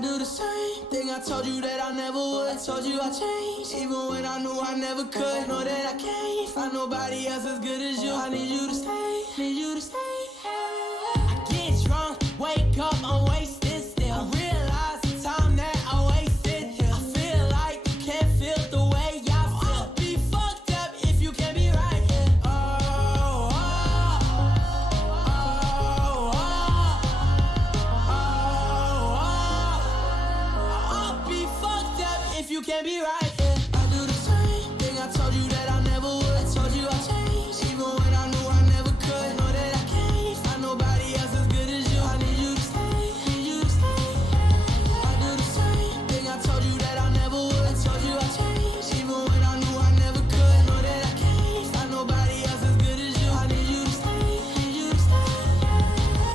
do the same thing I told you that I never would. Told you I changed, even when I knew I never could. Know that I can't find nobody else as good as you. I need you to stay, need you to stay. I get drunk, wake up, I'm wasted still. I realize the time that I wasted here. I feel like you can't feel the way I feel. I'll be fucked up if you can't be right here. You can't be right, yeah. I do the same thing I told you that I never would. Told you I changed, even when I knew I never could. Know that I can't find nobody else as good as you. I need you to stay, need you to stay. I do the same thing I told you that I never would. Told you I changed, even when I knew I never could. Know that I can't find nobody else as good as you. I need you to stay, need you to stay.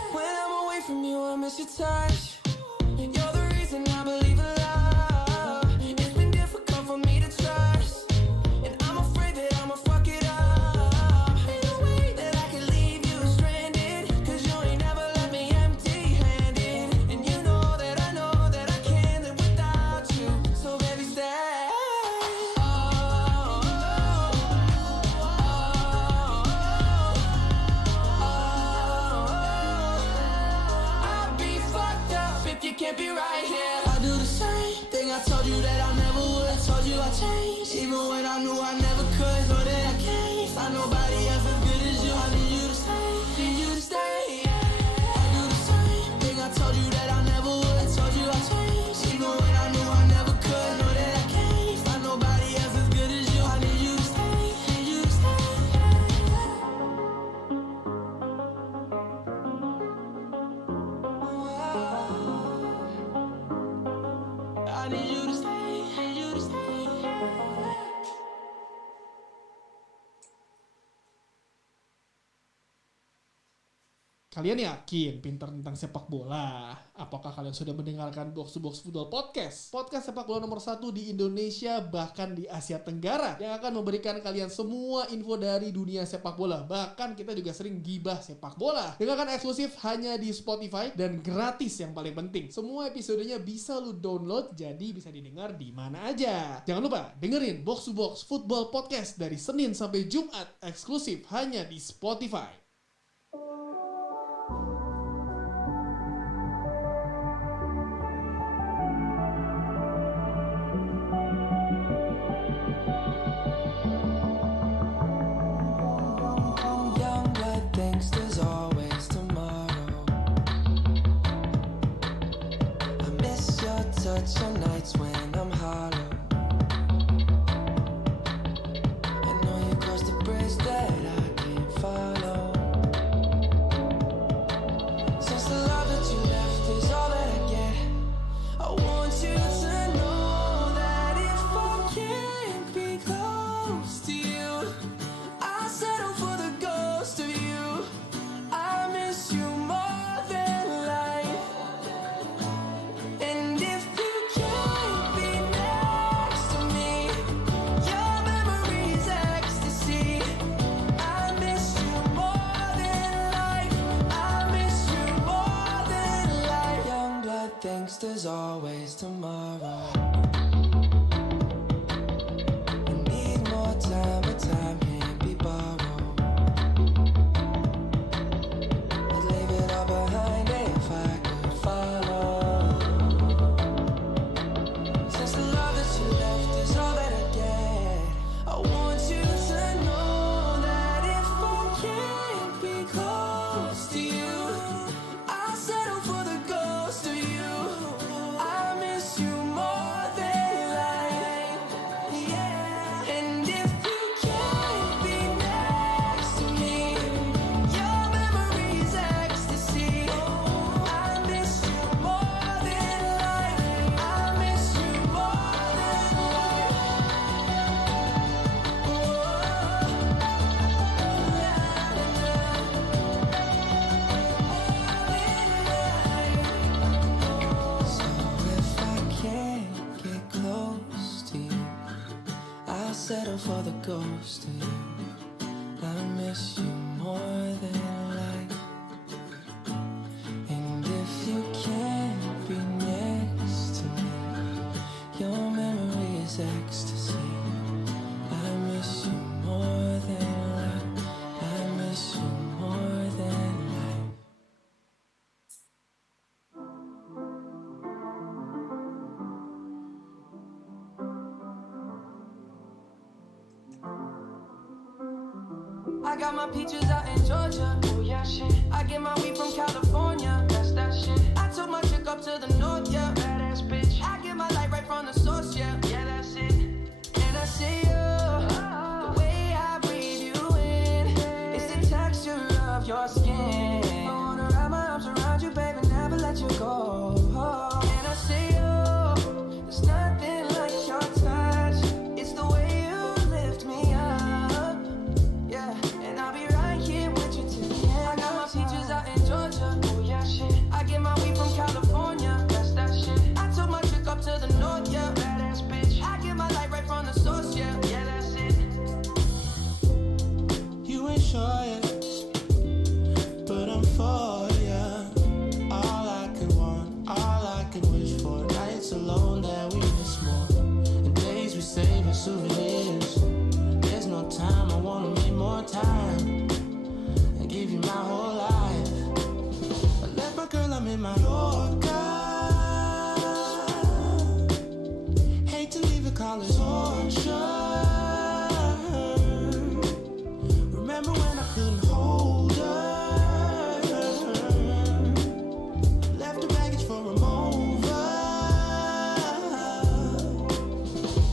When I'm away from you, I miss your touch. You're the reason I believe in love. Can't be right here. I do the same thing I told you that I never would. Told you I changed, even when I knew I never could. Know that I can't find nobody else as good as you. I need you to stay, need you to stay. I do the same thing I told you that I never would. Told you I changed, even when I knew I never could. Know that I can't find nobody else as good as you. I need you to stay, need you to stay. I need you to stay, need you to stay. Kalian yakin pintar tentang sepak bola? Apakah kalian sudah mendengarkan Box to Box Football Podcast? Podcast sepak bola nomor 1 di Indonesia, bahkan di Asia Tenggara, yang akan memberikan kalian semua info dari dunia sepak bola. Bahkan kita juga sering gibah sepak bola. Dengarkan eksklusif hanya di Spotify dan gratis yang paling penting. Semua episodenya bisa lu download, jadi bisa didengar di mana aja. Jangan lupa dengerin Box to Box Football Podcast dari Senin sampai Jumat, eksklusif hanya di Spotify. Some nights when I'm hollow, I know you crossed the bridge that I can't follow. Since the love that you left is all that I get, I want you to know that if I can't be close to you, I'll settle for the ghost of you. I miss you more than life. And if there's always tomorrow. I need more time, but time can't be borrowed. I'd leave it all behind if I could follow. Since the love that you left is all that I get, I want you to know that if I can't be close to you, I'll settle for the ghost of you. Settle for the ghost of you. I miss you more than life. And if you can't be next I got my peaches out in Georgia. Oh yeah, shit. I get my weed from California. That's that shit. I took my chick up to the north, yeah. Badass bitch. I get my light right from the source, yeah. Yeah, that's it. And I see you. The way I breathe you in. It's the texture of your skin. I wanna wrap my arms around you, baby, never let you go. And I see you. There's nothing like your touch. It's the way you lift me up. Yeah, and I'll be right here with you till the end. I got my peaches out in Georgia. Oh yeah, shit. I get my weed from California. That's that shit. I took my chick up to the north, yeah. Badass bitch. I get my light right from the source, yeah. Yeah, that's it. You ain't sure yet, but I'm for ya. All I could want, all I could wish for. Nights alone that we miss more, and days we save as souvenirs. There's no time, I wanna make more time and give you my whole life. I left my girl, I'm in my Yorker. Hate to leave it, call it torture. Remember when I couldn't hold her? Left her baggage for a mover.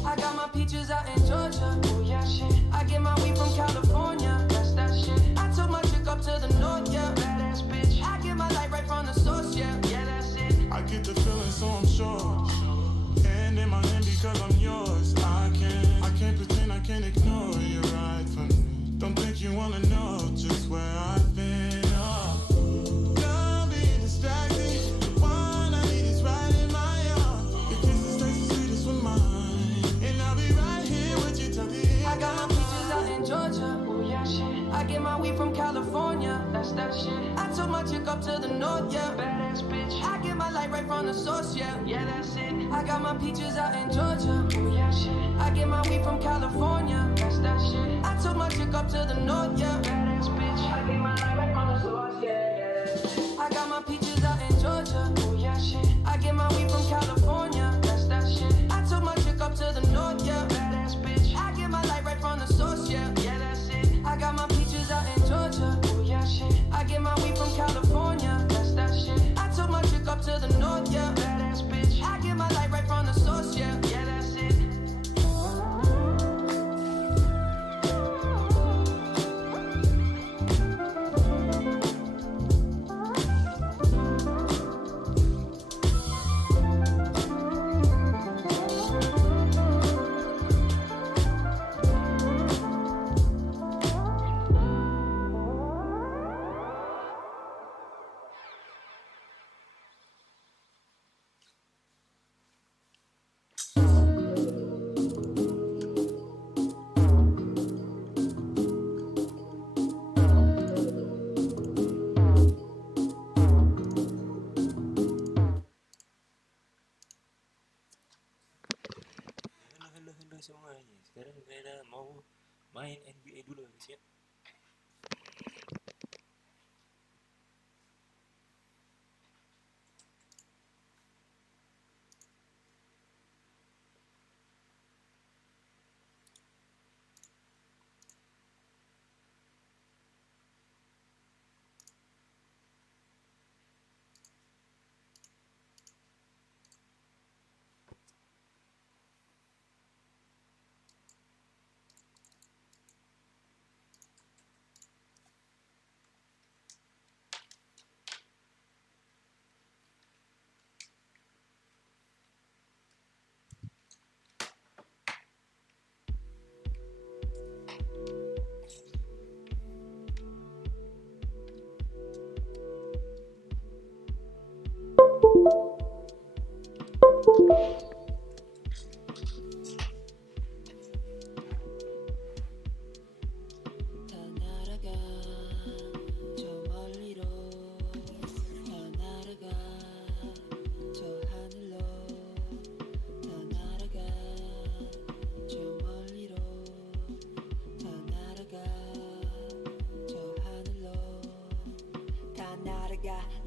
I got my peaches out in Georgia. Oh yeah, shit. I get my weed from California. That's that shit. I took my chick up to the north, yeah. Badass bitch. I get my light right from the source, yeah. Yeah, that's it. I get the feeling, so I'm sure. Hand in my hand because I'm yours. I can't pretend, I can't ignore you right from me. Don't think you wanna know just where I've been. Oh, don't be distracted. The one I need is right in my arms. Your kisses taste the sweetest with mine, and I'll be right here with you till the end. I got my peaches out in Georgia. Oh yeah, shit. I get my weed from California. That's that shit. I took my chick up to the north, yeah. Badass bitch. I get my light right from the source, yeah. Yeah, that's it. I got my peaches out in Georgia. Oh yeah, shit. I get my weed from California. That's that shit. I took my chick up to the north, yeah. Badass bitch. I get my light right from the source, yeah. Yeah, that's it. I got my peaches out in Georgia. Oh yeah, shit. I get my weed from California. That's that shit. I took my chick up to the north, yeah. Badass bitch. I get my light right from the source, yeah. Yeah, that's it. I got my peaches out in Georgia. Oh yeah, shit. I get my weed from California. That's that shit. I took my chick up to the north, yeah. Badass bitch. I get my light right from the source, yeah. Yeah, that's it. Halo semuanya. Sekarang kita mau main NBA dulu guys ya.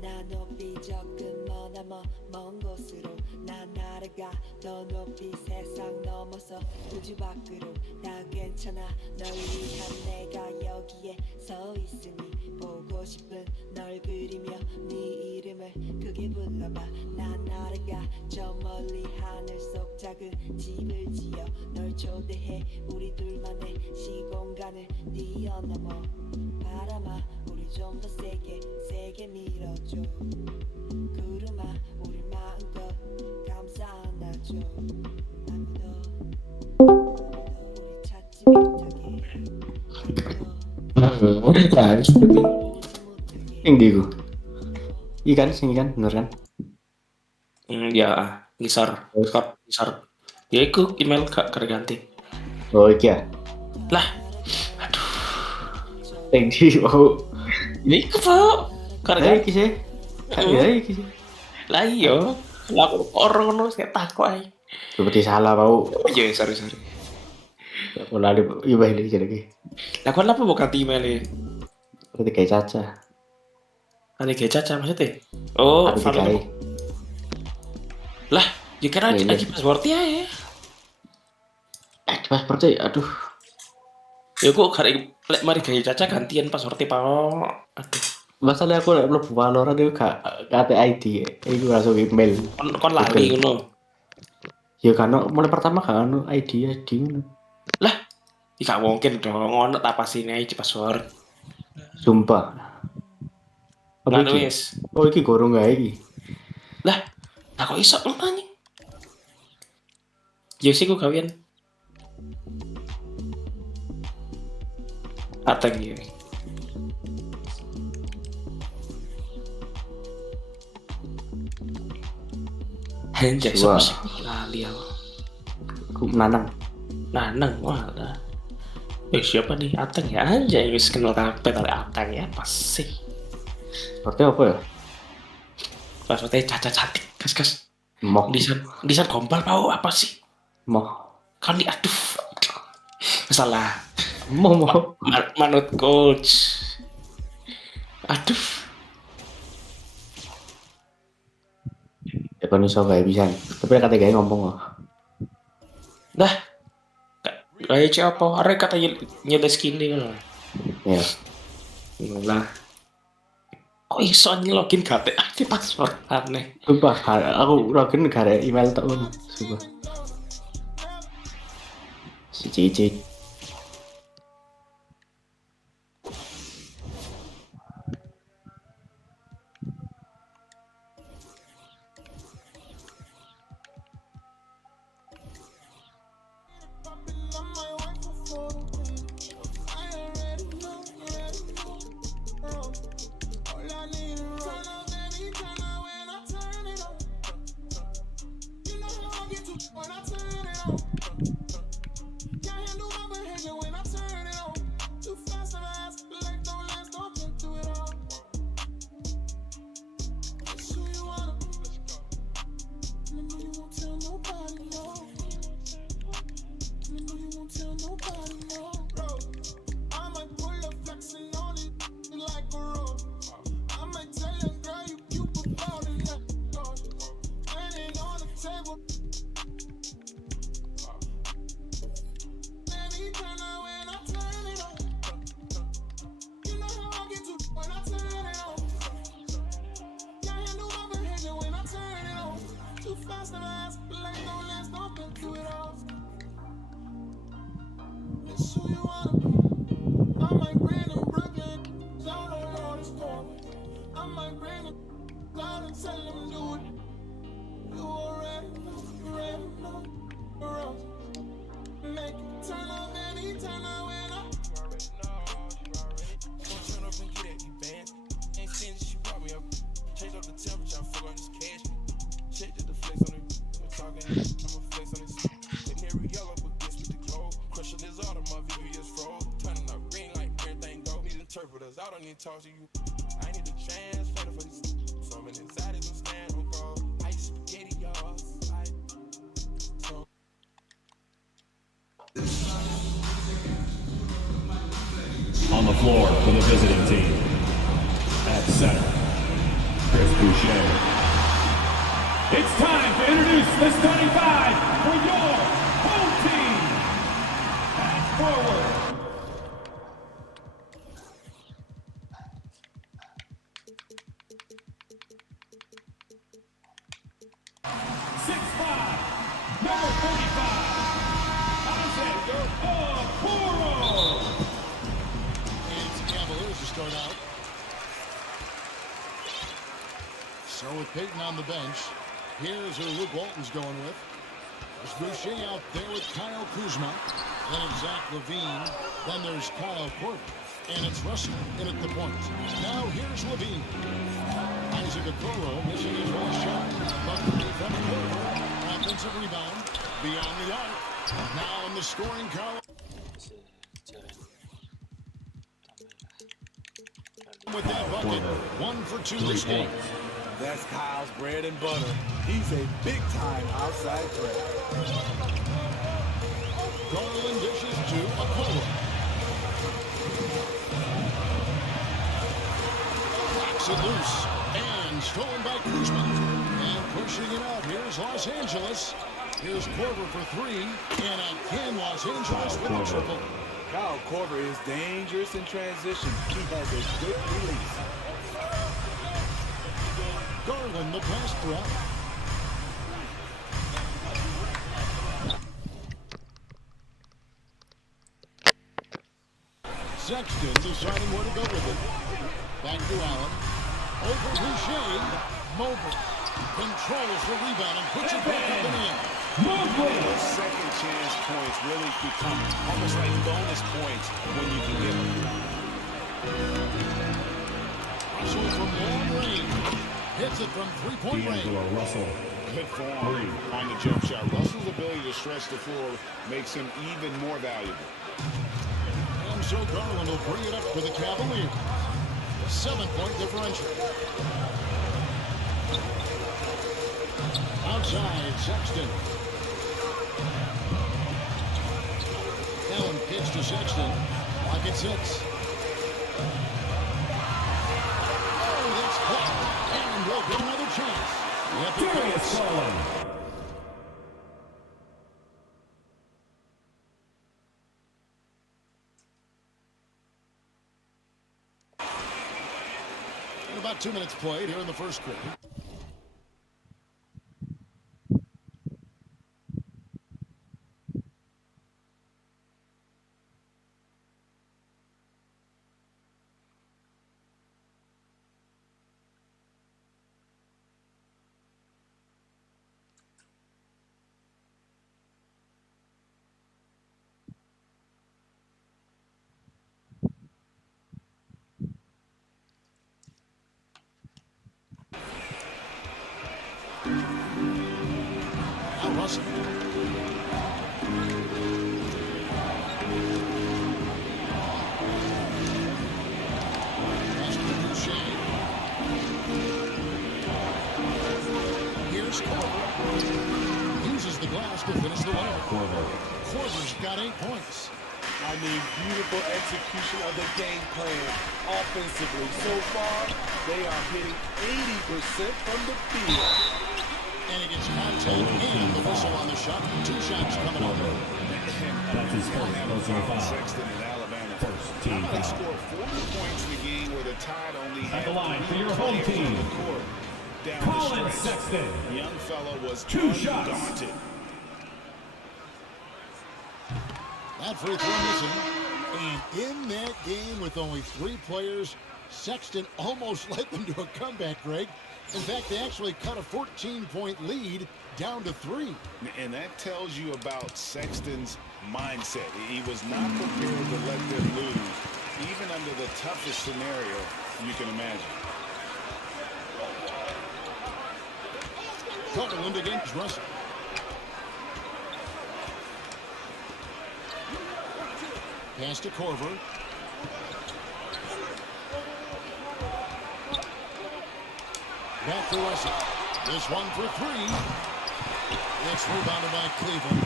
나 높이 저 끝 머나 먼 곳으로 난 나를 날아가 더 높이 세상 넘어서 우주 밖으로 다 괜찮아 널 위한 내가 여기에 서 있으니 보고 싶은 널 그리며 네 이름을 크게 불러봐 난 날아가 저 멀리 하늘 속 작은 집을 지어 널 초대해 우리 둘만의 시공간을 뛰어넘어 바람아 우리 좀 더 세게 밀어줘 구름아 우리 마음껏 감싸 안아줘 아무도 우리 찾지 못하게 Yang di ku. Ikan, sing ikan, bener kan? Ya, ngisar. Ya iku email gak ganti. Oh iya. Lah, Yang di mau. ini iku po. Ada iki sih. Ada iki sih. Lah iya, lah aku orang ngono sik takok ae. Seperti salah mau. Iya, sorry. Aku lali ibah ini jadi ki. Lah kon apa buka email e? Seperti kayak caca. Ada kayak caca maksudnya? Oh, Ada follow. kayak. Lah, ya kan Iya. lagi password ya. Pasportnya, aduh. Ya kok karek lek mari gawe caca gantian password Pak. Aduh. Masalah aku lek mlebu Valorant itu gak ID. Iku langsung email. Kon lali ngono. Ya kan mulai pertama kan ID ngono. Lah, gak mungkin dong ngono tak pasine iki password. Sumpah. Apa Lah iki? wis. Oh iki gorong gak iki. Lah, kok iso ngono anjing? Ya sih ku kawian. Ateng ya. Anjay, Wah. sapa sih lali aku. Ku nanang. Nanang, wah lah. Siapa nih? Ateng ya anjay, wis kenal kabeh oleh Ateng ya, pasti. Seperti apa ya? Maksudnya caca cantik, kas. Moh. Desain gombal mau apa sih? Moh. Kan aduh. Salah. Moh. Manut coach. Aduh. Ya kan iso gawe pisan. Tapi kate gawe ngomong kok. Dah. Kayak siapa? Arek kata nyeles kini kan. Ya. Lah. Kok iso login gak aktif password aneh. Sumpah, aku login gak ada email tak ngono. Sumpah. Si Cici. Talk to you. I need a translator for this. Some inside is stand on guard. Ice spaghetti, y'all. On the floor for the visiting team. At center, Chris Boucher. It's time to introduce the starting five for your home team. Fast forward. Number 45, Isaac Okoro. And it's the Cavaliers to start out. So with Peyton on the bench, here's who Luke Walton's going with. There's Boucher out there with Kyle Kuzma. Then it's Zach LaVine. Then there's Kyle Korver. And it's Russell in at the point. Now here's LaVine. Isaac Okoro missing his last shot. But from Korver. Offensive rebound beyond the arc. Now in the scoring column. With that bucket, 1 for 2 this game. That's Kyle's bread and butter. He's a big-time outside threat. Garland dishes to Okoro. Knocks it loose and stolen by Kuzma. And pushing it out, here's Los Angeles. Here's Korver for 3, and again Los Angeles with a triple. Kyle Korver is dangerous in transition. He has a good release. Garland, the pass threat. Sexton deciding where to go with it. Back to Allen. Over Boucher. Mobley controls the rebound and puts it back up and in. Those second chance points really become almost like bonus points when you can get them. Russell from long range. Hits it from three-point range. D'Angelo Russell. Good form on the jump shot. Russell's ability to stretch the floor makes him even more valuable. And so Garland will bring it up for the Cavaliers. 7-point differential. Outside, Sexton. Allen pitch to Sexton. Clock at 6. Oh, that's caught. And we'll get another chance. Darius Garland. And about 2 minutes played here in the first quarter. Now Russell. Pass to Boucher. Here's Korver. Uses the glass to finish the layup. Korver's got 8 points. I mean, beautiful execution of the game plan offensively. So far, they are hitting 80% from the field. And he gets contact and the whistle on the shot. 2 shots coming up. That's his first personal foul. Sexton in Alabama. First team They foul. scored 40 points in the game where the Tide only At had the line for 3 your home players team, on the court. Down Colin the stretch, Sexton. the young fella was 2 shots. undaunted. That free throw missing. And in that game with only 3 players, Sexton almost led them to a comeback, Greg. In fact, they actually cut a 14-point lead down to 3. And that tells you about Sexton's mindset. He was not prepared to let them lose, even under the toughest scenario you can imagine. Garland against Russell. Pass to Korver. Back to Russell. This one for 3. It's rebounded by Cleveland.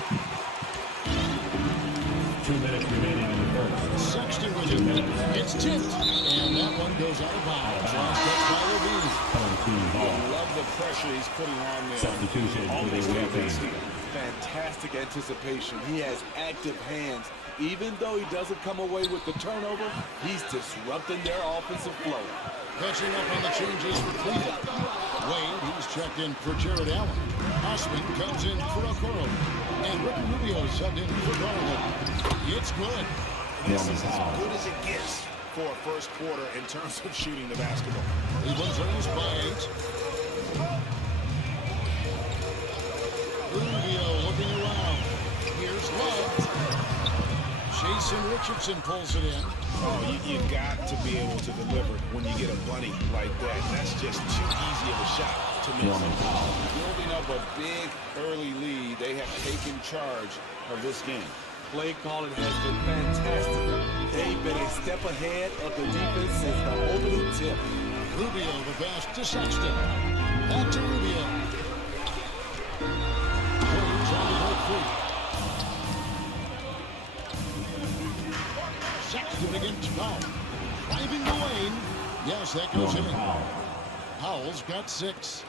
2 minutes remaining in the first. Sexton with his It's tipped, and that one goes out of bounds. Last touch by Levine. I love the pressure he's putting on there. Substitution for Always the have that team. steal. Fantastic anticipation. He has active hands. Even though he doesn't come away with the turnover, he's disrupting their offensive flow. Catching up on the changes for Cleveland. Wade, he's checked in for Jared Allen. Osman comes in for Okoro. And Ricky Rubio subbed in for Garland. It's good. This is as good as it gets for a first quarter in terms of shooting the basketball. Cleveland trails by 8. Rubio looking around. Here's Love. Jason Richardson pulls it in. Oh, you got to be able to deliver when you get a bunny like that. That's just too easy of a shot to miss. Building up a big early lead, they have taken charge of this game. Play calling has been fantastic. They've been a step ahead of the defense since the opening tip. Rubio the pass to Sexton. Back to Rubio. Wade trying to break free. Sexton against Powell. Driving the lane. Yes, that goes in. Powell's got 6.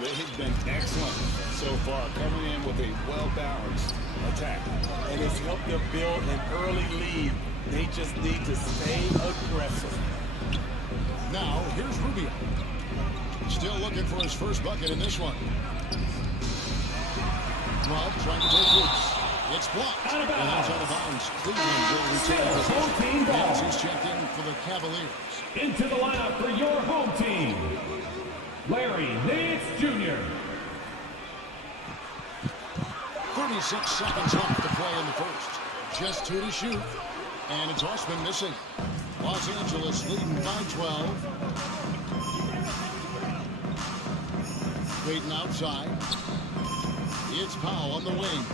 They've been excellent so far, coming in with a well-balanced attack. And it's helped them build an early lead. They just need to stay aggressive. Now, here's Rubio. Still looking for his first bucket in this one. Rob trying to take loose. It's blocked. Out of And that's out of bounds. bounds. Cleveland will retain Home team possession. ball. As he's checked in for the Cavaliers. Into the lineup for your home team, Larry Nance Jr. 36 seconds left to play in the first. Just 2 to shoot. And it's Osman missing. Los Angeles leading by 12. Waiting outside. It's Powell on the wing.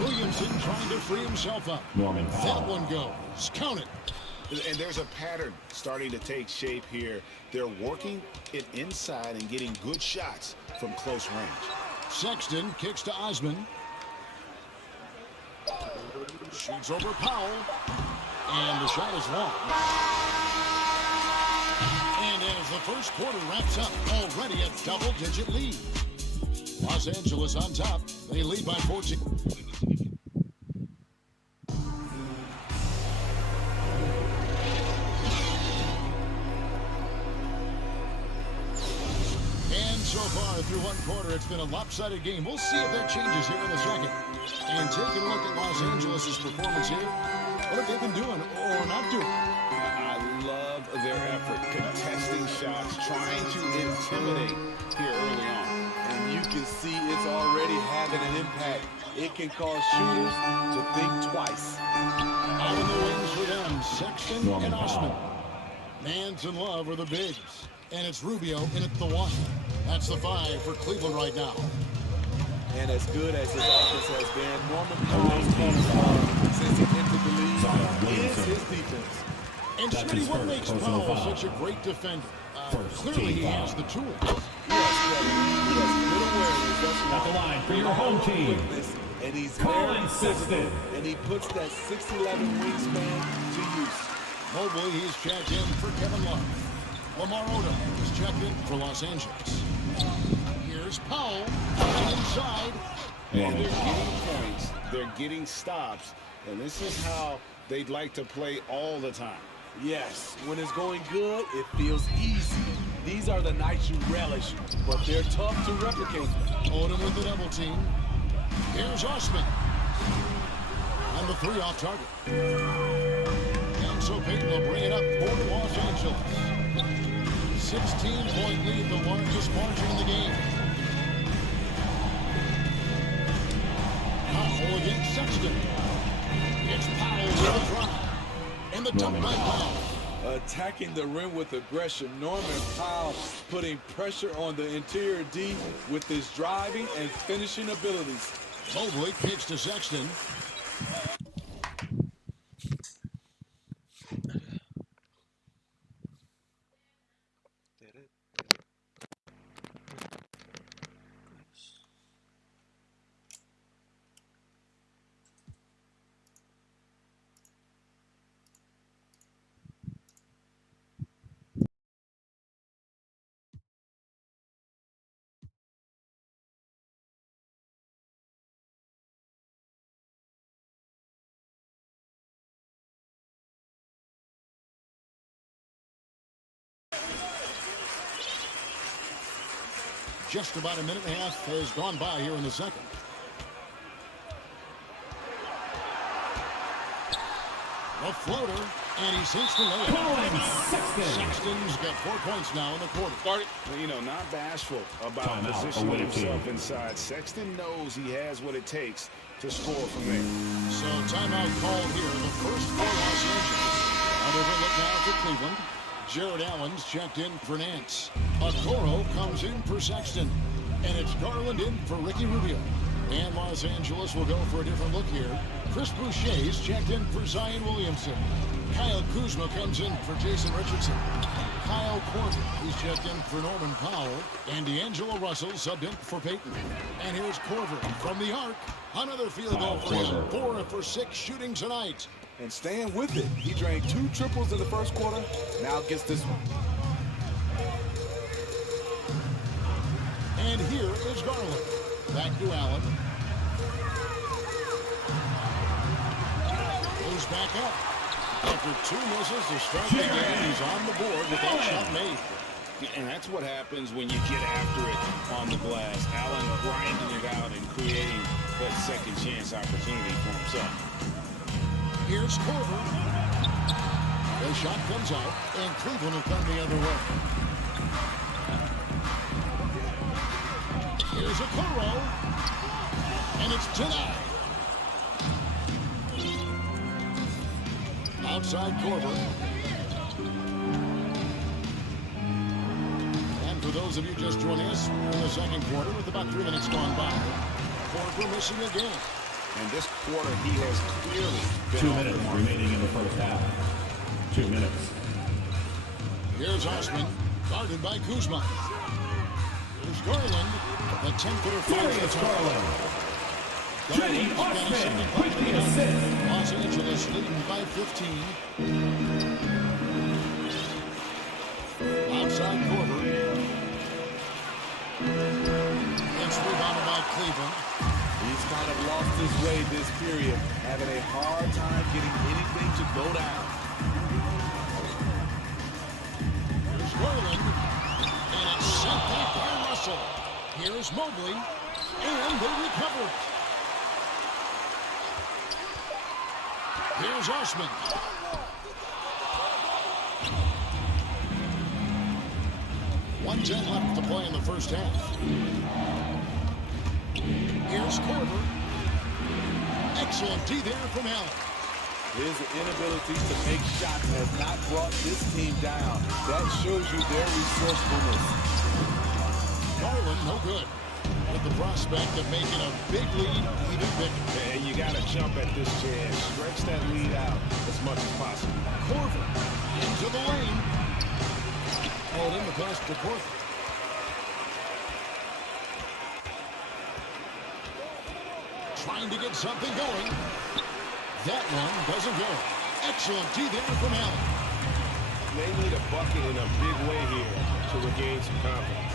Williamson trying to free himself up. Norman That Powell. one goes. Count it. And there's a pattern starting to take shape here. They're working it inside and getting good shots from close range. Sexton kicks to Osman. Shoots over Powell. And the shot is long. And as the first quarter wraps up, already a double-digit lead. Los Angeles on top. They lead by 14. And so far through one quarter, it's been a lopsided game. We'll see if that changes here in a second. And taking a look at Los Angeles' performance here, what have they been doing or not doing? I love their effort, contesting shots, trying to intimidate here early on. And you can see it's already having an impact. It can cause shooters to think twice. Out in the wings for them, Sexton Norman and Osman. Powell. Mans and Love are the bigs. And it's Rubio in at the 1. That's the 5 for Cleveland right now. And as good as his offense has been, Norman Powell's calling since he entered the league is his defense. And That's Smitty, his what first makes personal Powell foul. such a great defender? First Clearly team he foul. has the tools. He has good awareness. That's At the line for your home team, quickness, and he's Colin very Sexton. and he puts that 6'11" wingspan to use. Mobley, he's checked in for Kevin Love. Lamar Odom is checked in for Los Angeles. Here's Powell coming inside. And they're getting points, they're getting stops, and this is how they'd like to play all the time. Yes, when it's going good, it feels easy. These are the nights you relish, but they're tough to replicate. Odom with the double team. Here's Osman. And the 3 off target. And so Peyton will bring it up for Los Angeles. 16-point lead, the largest margin in the game. Powell against Sexton. It's Powell with a drive. And the dunk by Powell. Attacking the rim with aggression, Norman Powell putting pressure on the interior D with his driving and finishing abilities. Mobley kicks to Sexton. just about a minute and a half has gone by here in the second. A floater, and he sinks the layup. Sexton's got 4 points now in the quarter. Well, not bashful about positioning himself inside. Sexton knows he has what it takes to score from there. So timeout called here. The first for Los Angeles. A different look now for Cleveland. Jared Allen's checked in for Nance. Okoro comes in for Sexton. And it's Garland in for Ricky Rubio. And Los Angeles will go for a different look here. Chris Boucher's checked in for Zion Williamson. Kyle Kuzma comes in for Jason Richardson. Kyle Korver, who's checked in for Norman Powell. And D'Angelo Russell subbed in for Peyton. And here's Korver from the arc. Another field goal for him. 4 for 6 shooting tonight. And staying with it. He drained 2 triples in the first quarter. Now gets this one. And here is Garland. Back to Allen. Goes back up. After 2 misses to start the game, he's on the board with that shot made. And that's what happens when you get after it on the glass. Allen grinding it out and creating that second chance opportunity for himself. Here's Korver. The shot comes out, and Cleveland will come the other way. Here's Okoro. And it's denied. Outside Korver. And for those of you just joining us, we're in the second quarter with about 3 minutes gone by. Korver missing again. And this quarter, he has clearly been 2 minutes remaining in the first half. 2 minutes. Here's Osman, guarded by Kuzma. Here's Garland, the 10-footer finds the target. Jenny Osman with the assist. Los Angeles leading by 15. Outside Korver. It's rebounded by Cleveland. He's kind of lost his way this period, having a hard time getting anything to go down. Here's Garland. And it's sent back by Russell. Here's Mobley. And they recover it. Here's Osman. .110 left to play in the first half. Here's Korver. Excellent D there from Allen. His inability to make shots has not brought this team down. That shows you their resourcefulness. Garland, no good. With the prospect of making a big lead even bigger. And you got to jump at this chance. Stretch that lead out as much as possible. Korver into the lane. Oh, in the pass to Korver. Trying to get something going. That one doesn't go. Excellent D there from Allen. They need a bucket in a big way here to regain some confidence.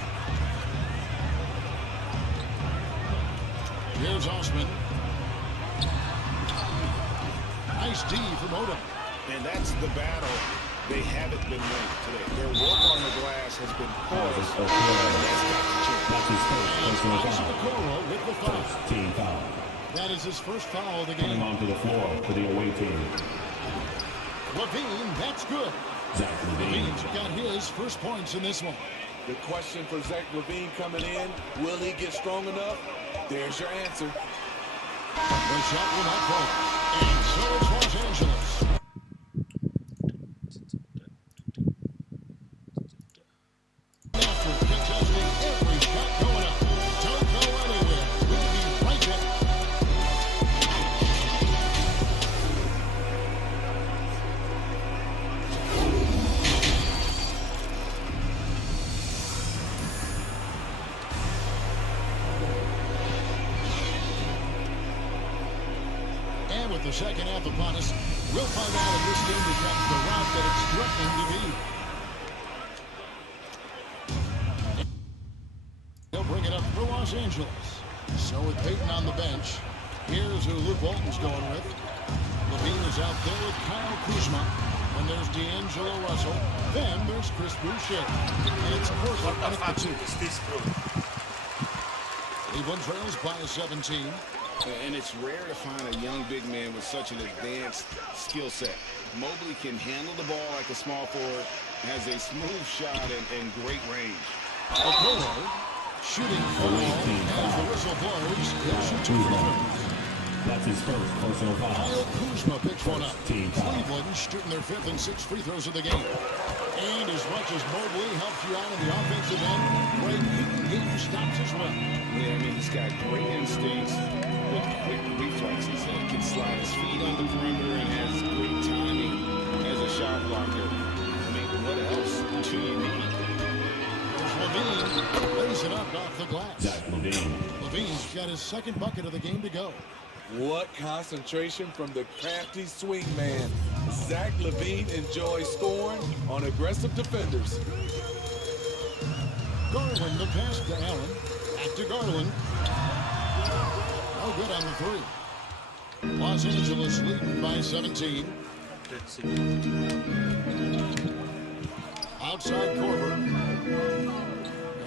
Here's Osman. Nice D from Odom. And that's the battle they haven't been winning today. Their work on the glass has been poised. That's his first personal foul. Okoro with the foul. First team foul. That is his first foul of the Coming game. onto the floor for the away team. Levine, that's good. Zach Levine. Levine's got his first points in this one. The question for Zach Levine coming in, will he get strong enough? There's your answer. The shot will not fall. And so it's Los Angeles. After contesting every shot going up. Don't go anywhere. We'll be right back. And with the second half upon us, we'll find out if this game becomes the route that it's threatening to be. He'll bring it up for Los Angeles. So with Peyton on the bench, here's who Luke Walton's going with. Levine is out there with Kyle Kuzma. And there's D'Angelo Russell. Then there's Chris Boucher. And it's Korver with the 2. Cleveland trails by 17. And it's rare to find a young big man with such an advanced skill set. Mobley can handle the ball like a small forward, has a smooth shot and great range. Okoro shooting foul as the whistle blows. He'll shoot 2 free throws. That's his first personal foul. Kyle Kuzma picks one up. Team foul. Cleveland shooting their 5th and 6th free throws of the game. And as much as Mobley helps you out in the offensive end, Greg Heaton gets you stops as well. Yeah, I mean, he's got great instincts with quick reflexes and can slide his feet on the perimeter and has great timing as a shot blocker. I mean, what else do you need? Levine lays it up off the glass. Zach LaVine. Levine's got his 2nd bucket of the game to go. What concentration from the crafty swing man. Zach LaVine enjoys scoring on aggressive defenders. Garland, the pass to Allen. Back to Garland. No good on the 3. Los Angeles leading by 17. Outside Corver.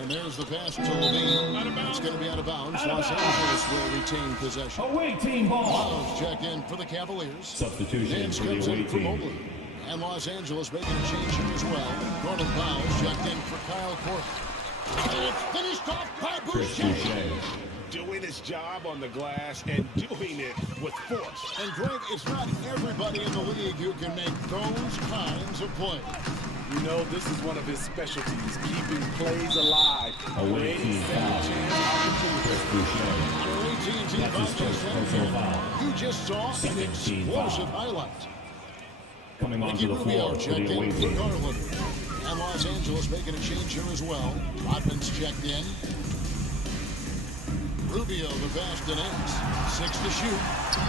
And there's the pass to Levine. It's going to be out of bounds. Los Angeles will retain possession. Away team ball. Miles check in for the Cavaliers. Substitution Nance for the comes away in for team. Mobley. And Los Angeles making a change here as well. Gordon Powell checked in for Kyle Korver. And it's finished off by Chris Boucher. Boucher. Doing his job on the glass and doing it with force. And Greg, it's not everybody in the league who can make those kinds of plays. You know, this is one of his specialties, keeping plays alive. Away team foul. Chris Boucher. Our AT&T That's his first personal foul. You just saw an 17 explosive foul. highlight. Coming Ricky onto the Rubio floor for checked the away in for team. Garland. And Los Angeles making a change here as well. Rodman's checked in. Rubio, the pass to Nance. 6 to shoot.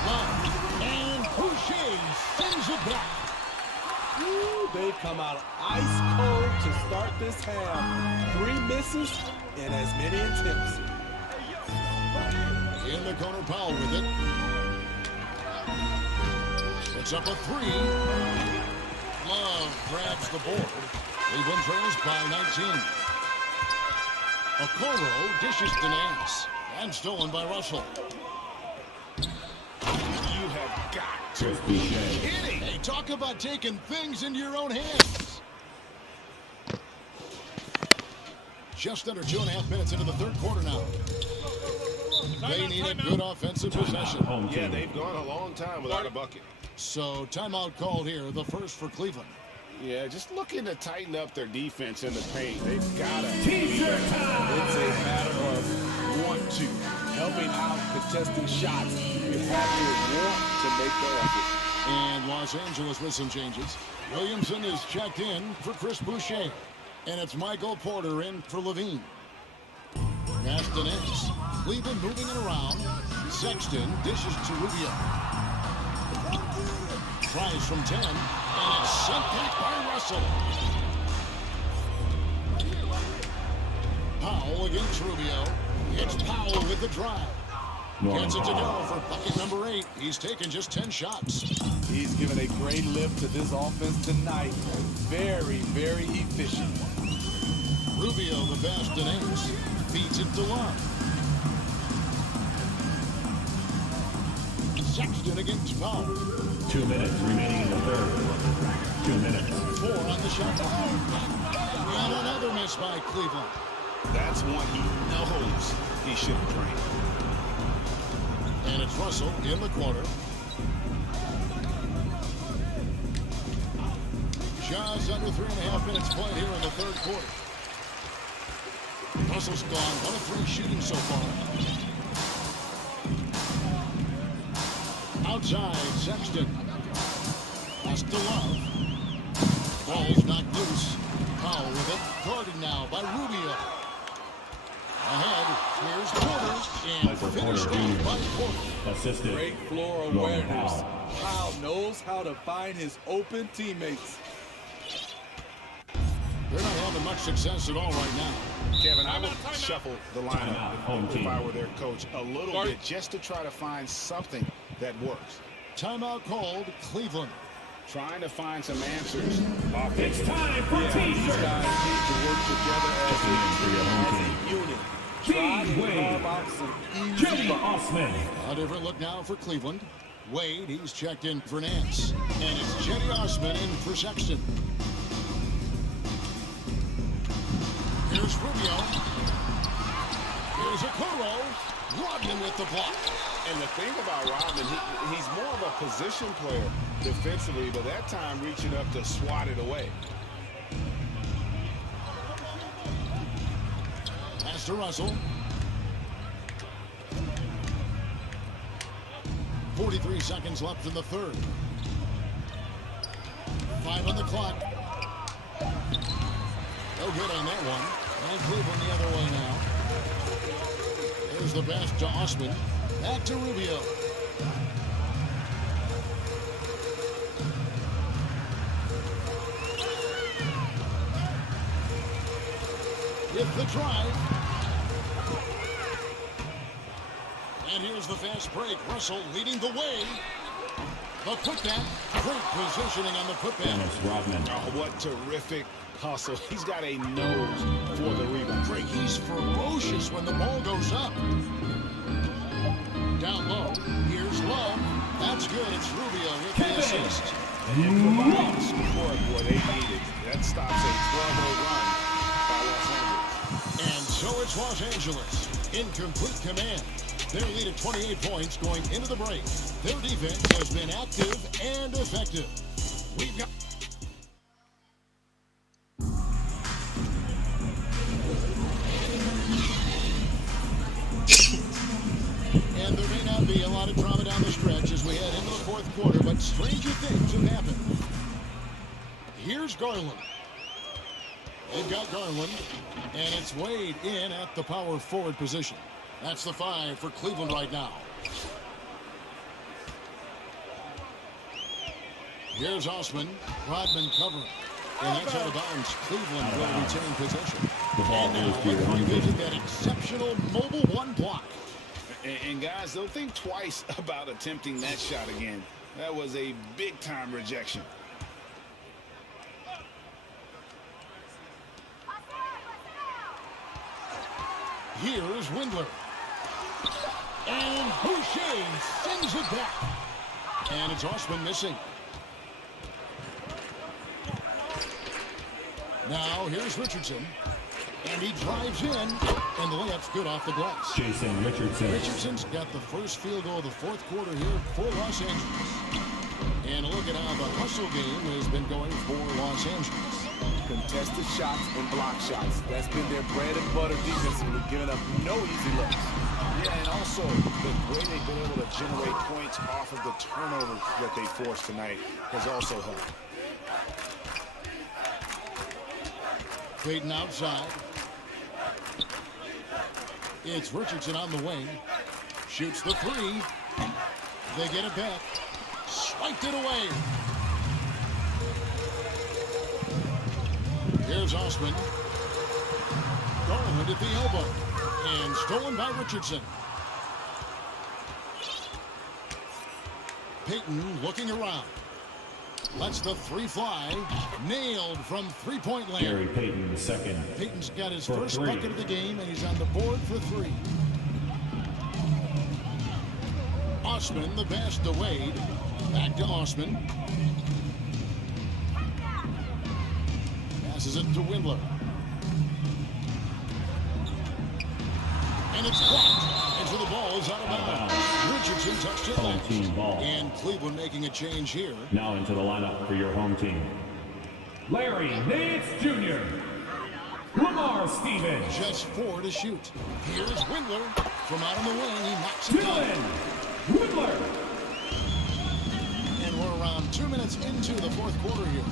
Love. And Boucher sends it back. Ooh, they've come out ice cold to start this half. 3 misses and as many attempts. In the corner, Powell with it. It's up a 3. Love grabs the board. Cleveland trails by 19. Okoro dishes to Nance. And stolen by Russell. You have got to Chris Boucher. kidding. Hey, talk about taking things into your own hands. Just under 2.5 minutes into the 3rd quarter now. They need a good offensive possession. Home Yeah, team. they've gone a long time without a bucket. So timeout called here, the first for Cleveland. Yeah, just looking to tighten up their defense in the paint. They've got to. T-shirt time. It's a matter of want to. Helping out, contesting shots. You have to want to make the effort. And Los Angeles with some changes. Williamson is checked in for Chris Boucher. And it's Michael Porter in for Levine. Pass to Nance. Cleveland moving it around. Sexton dishes to Rubio. Tries from 10. And it's sent back by Russell. Powell against Rubio. It's Powell with the drive. Norman Gets it to go Powell. for bucket number 8. He's taken just 10 shots. He's given a great lift to this offense tonight. Very, very efficient. Rubio, the pass to Nance. Feeds it to Love. Sexton against Powell. 2 minutes remaining in the 3rd. 2 minutes. 4 on the shot clock. And another miss by Cleveland. That's one he knows he should have drained. And it's Russell in the corner. Just under 3.5 minutes played here in the 3rd quarter. Russell's gone 1 of 3 shooting so far. Outside, Sexton. Pass to Love. Ball's knocked loose. Powell with it. Guarded now by Rubio. Ahead, here's Porter. And Michael finished Porter off Jr. by Porter. Assisted. Great floor Norman awareness. Powell. Powell knows how to find his open teammates. They're not having much success at all right now. Kevin, I would shuffle the lineup Timeout. Home if team. I were their coach a little bit just to try to find something that works. Timeout called Cleveland. Trying to find some answers. It's time for These T-shirt. guys need to work together Just in for your home as team. a unit. Try to Wade. carve out some easy Jetty buckets. Osman. A different look now for Cleveland. Wade, he's checked in for Nance. And it's Jetty Osman in for Sexton. Here's Rubio. Here's Okoro. Rodman with the block. And the thing about Rodman, he's more of a position player defensively, but that time reaching up to swat it away. Pass to Russell. 43 seconds left in the third. 5 on the clock. No good on that one. And Cleveland the other way now. There's the pass to Osman. Back to Rubio. With the drive. And here's the fast break. Russell leading the way. The putback. Great positioning on the putback. Dennis Rodman. Oh, what terrific hustle. He's got a nose for the rebound. Craig, he's ferocious when the ball goes up. Down low. Here's Love. That's good. It's Rubio with the assist. And it provides the support what they needed. That stops a 12-0 run by Los Angeles. And so it's Los Angeles in complete command. Their lead at 28 points going into the break. Their defense has been active and effective. We've got... And there may not be a lot of drama down the stretch as we head into the fourth quarter, but stranger things have happened. Here's Garland. They've got Garland, and it's Wade in at the power forward position. That's the 5 for Cleveland right now. Here's Osman. Rodman covering. And that's out of bounds. Cleveland will retain possession. The ball And now goes to your let's home revisit team. that exceptional mobile one block. And guys, don't think twice about attempting that shot again. That was a big-time rejection. Here's Windler. And Boucher sends it back. And it's Osman missing. Now here's Richardson. And he drives in. And the layup's good off the glass. Jason Richardson. Richardson's got the first field goal of the fourth quarter here for Los Angeles. And look at how the hustle game has been going for Los Angeles. Contested shots and block shots. That's been their bread and butter defensively, giving up no easy looks. Yeah, and also the way they've been able to generate points off of the turnovers that they forced tonight has also helped. Clayton outside. It's Richardson on the wing. Shoots the 3. They get it back. Swiped it away. Here's Osman. Garland at the elbow. And stolen by Richardson. Payton looking around. Lets the 3 fly. Nailed from three-point land. Gary Payton the second. Payton's got his For first 3. bucket of the game, and he's on the board for 3. Osman, the pass to Wade. Back to Osman. Passes it to Windler. And it's blocked. And so the ball is out of bounds. Richardson touched it Home last. team ball. And Cleveland making a change here. Now into the lineup for your home team. Larry Nance Jr. Lamar Stevens. Just 4 to shoot. Here's Windler. From out on the wing, he knocks it down. Dylan Whittler. And we're around 2 minutes into the fourth quarter here.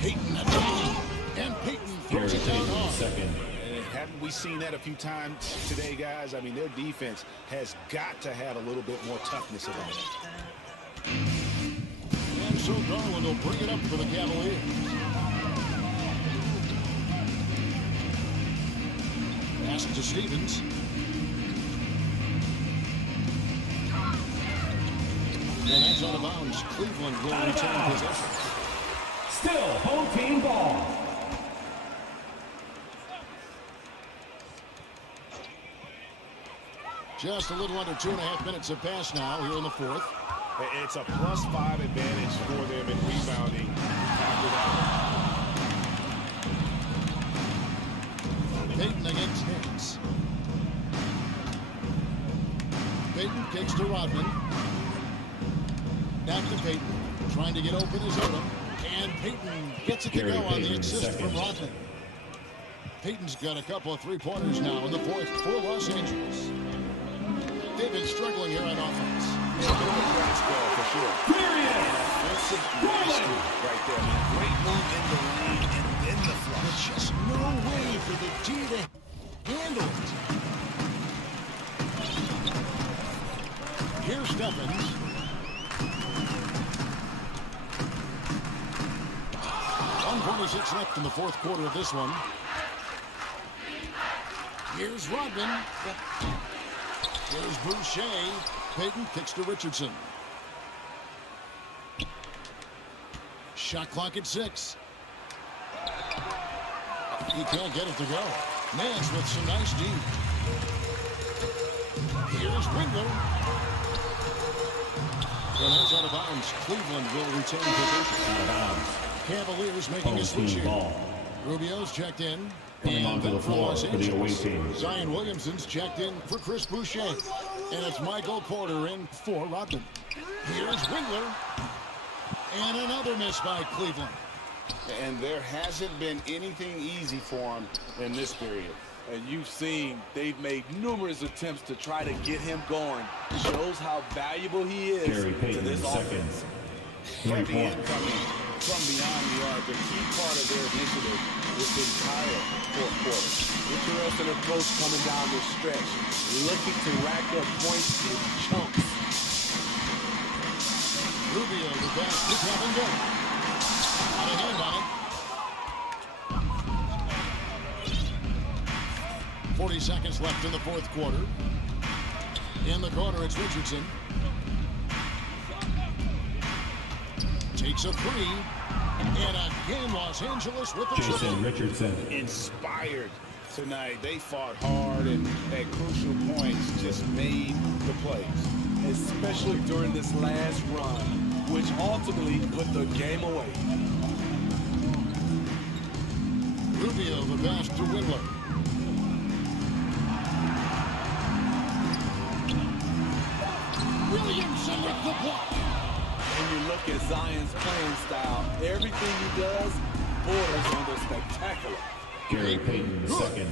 Payton attacking. And Payton Gary throws it down Payton the hard. second. And haven't we seen that a few times today, guys? I mean, their defense has got to have a little bit more toughness about it. And so Garland will bring it up for the Cavaliers. Pass it to Stevens. And that's out of bounds. Cleveland will Out of retain bounds. possession. Still home team ball. Just a little under 2.5 minutes have passed now here in the fourth. It's a +5 advantage for them in rebounding after that. Payton against Hicks. Payton kicks to Rodman. Back to Payton. Trying to get open is Odom. And Payton gets it to go on the assist from Rodman. Payton's got a couple of three-pointers now in the fourth for Los Angeles. They've been struggling here on offense. For sure. Period. Offensive mastery right there. Great move in the lane and then the flush. There's just no way for the D to handle it. Here's Stephens. 1:46 left in the fourth quarter of this one. Here's Rodman. Here's Boucher. Payton kicks to Richardson. Shot clock at 6. He can't get it to go. Nance with some nice D. Here's Windler. And that's out of bounds. Cleveland will retain possession. Cavaliers making a switch here. Rubio's checked in. Coming And onto the then for floor Los for the away Angeles, team. Zion Williamson's checked in for Chris Boucher. And it's Michael Porter in for Rodman. Here's Windler. And another miss by Cleveland. And there hasn't been anything easy for him in this period. And you've seen they've made numerous attempts to try to get him going. Shows how valuable he is Gary to Payton, this second. offense. 3 Heavy points. incoming from beyond the arc. A key part of their initiative this entire fourth quarter. Interesting approach coming down the stretch. Looking to rack up points in chunks. Rubio, the pass to Kevin Durant. Got a hand on it. 40 seconds left in the fourth quarter. In the corner, it's Richardson. Takes a three. And again, Los Angeles with the triple. Jason Richardson. Inspired tonight. They fought hard and at crucial points just made the plays. Especially during this last run, which ultimately put the game away. Rubio, the pass to Windler. Williamson with the block. When you look at Zion's playing style, everything he does borders on the spectacular. Gary Payton, second.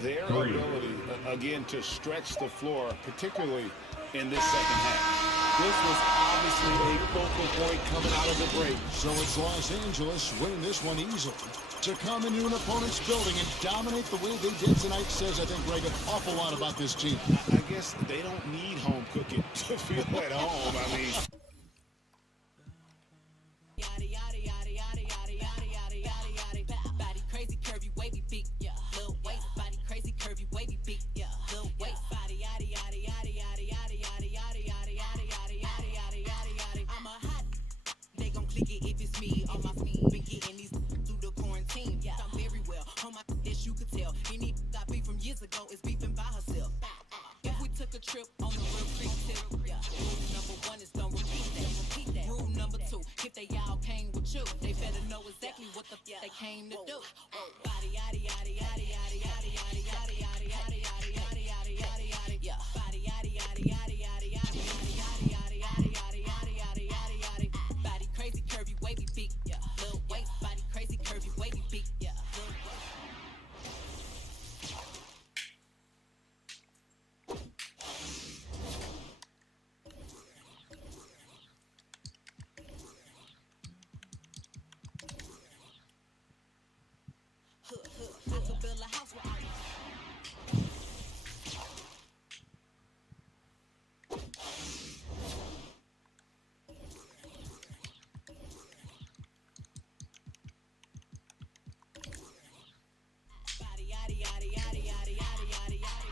Their 3. ability, again, to stretch the floor, particularly in this second half. This was obviously a focal point coming out of the break. So it's Los Angeles winning this one easily. To come into an opponent's building and dominate the way they did tonight says, I think, Greg, an awful lot about this team. I guess they don't need home cooking to feel at home. I mean, Body crazy, curvy, wavy, big, yeah. Little waist, body crazy, curvy, wavy, big, yeah. Little waist, body, yaddy, yaddy, yaddy, yaddy, yaddy, yaddy, yaddy, yaddy, yaddy, yaddy, yaddy, yaddy, yaddy, yaddy. I'm a hot. They gon' click it if it's me on my feet. Been getting these through the quarantine. Yeah, I'm very well. On my as you could tell. Any got beef from years ago is beefing by herself. If we took a trip on the real creek tip, yeah. Rule number 1 is don't repeat that. Rule number 2, if they all came with you, they better know exactly what the they came to do. Body yaddy yaddy yaddy yaddy yaddy yaddy yaddy yaddy yaddy yaddy yaddy yaddy yaddy yeah. Body yaddy yaddy yaddy yaddy yaddy yaddy yaddy yaddy yaddy yaddy yaddy yaddy yaddy. Body crazy curvy wavy big, yeah. Little waist, body crazy curvy wavy big, yeah. I could build a house where I body yaddy yaddy yaddy yaddy yaddy yaddy yaddy.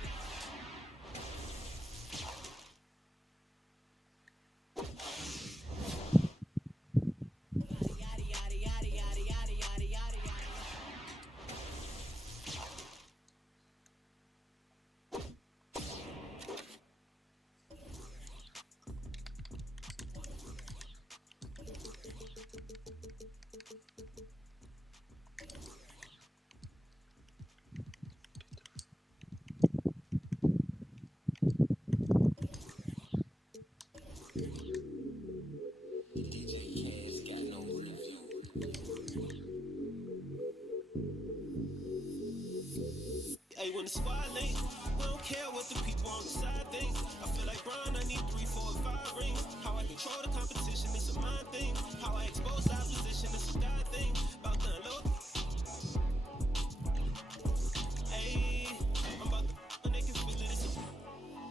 Yaddy yaddy yaddy yaddy yaddy yaddy yaddy yaddy. in the squad lane. We don't care what the people on the side think. I feel like Brian, I need 3, 4, 5 rings. How I control the competition, it's a mind thing. How I expose opposition, it's a God thing. About to unload. Ayy, I'm about to when they can feel it.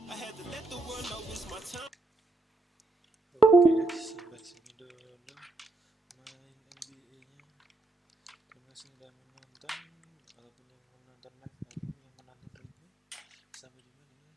I had to let the world know it's my time. Oke, sampai sini dulu main NBA-nya. Terima kasih sudah menonton.